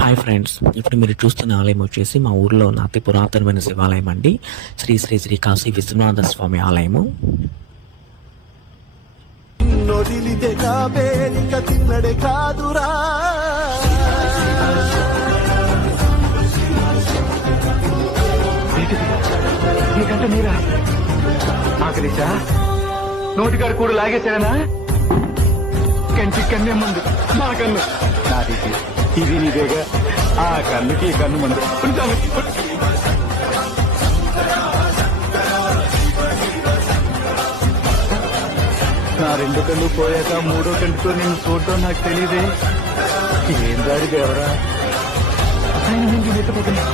Hi friends, ఇప్పుడు మీరు చూస్తున్న ఆలయం వచ్చేసి మా ఊర్లో ఉన్న అతి పురాతనమైన శివాలయం అండి. శ్రీ శ్రీ శ్రీ కాశీ విశ్వనాథ స్వామి ఆలయము. తిన్నడే కాదురా నీకంటే మీరా ఆకలిసా నోటికాడు కూడా లాగేశాడనా కంటి కన్నే ముందు నా కన్ను నాది ఇది నీదేగా ఆ కన్నుకి ఈ కన్ను ముందు నా రెండు కళ్ళు పోయాక మూడో కంటితో నేను చూడటం నాకు తెలియదే. ఏం దారి దేవరా ఆయన నుంచి వెతపోతున్నా